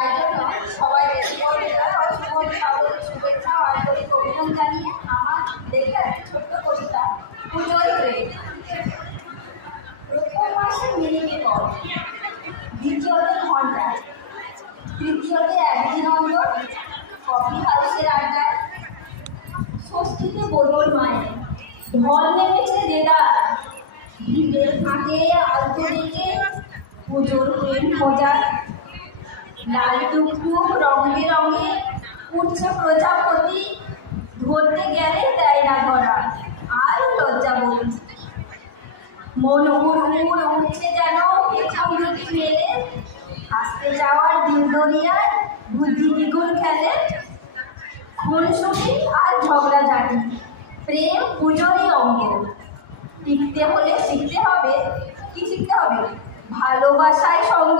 তাই জন্য সবাই শুভেচ্ছা ও আন্তরিক অভিনন্দন জানিয়ে আমার লেখা একটি ছোট্ট কবিতা পুজোয় প্রেম। প্রথম মাসে মিনিটে কর, দ্বিতীয়তে ঘন্টায়, তৃতীয়তে একদিন অন্তর কফি হাউসের আড্ডায়, ষষ্ঠীতে বদল মায়ের ঢল নেমেছে দেদার, ভিড়ের ফাঁকে আলতো ডেকে পুজোর প্রেম খোঁজার, লাল টুকটুক রঙে রঙে উঠছে প্রজাপতি, ধরতে গেলে দেয় না ধরা আর লজ্জাবতী। মন উড় উড় উঠছে যেন পেছামৃতি মেলে, আসতে যাওয়ার দিন দরিয়ায় বুদ্ধি দ্বিগুণ খেলে। খুনসুটি আর ঝগড়া জানি প্রেম পুজোরই অঙ্গ, টিকতে হলে শিখতে হবে, কি শিখতে হবে? ভালোবাসায় সঙ্গ।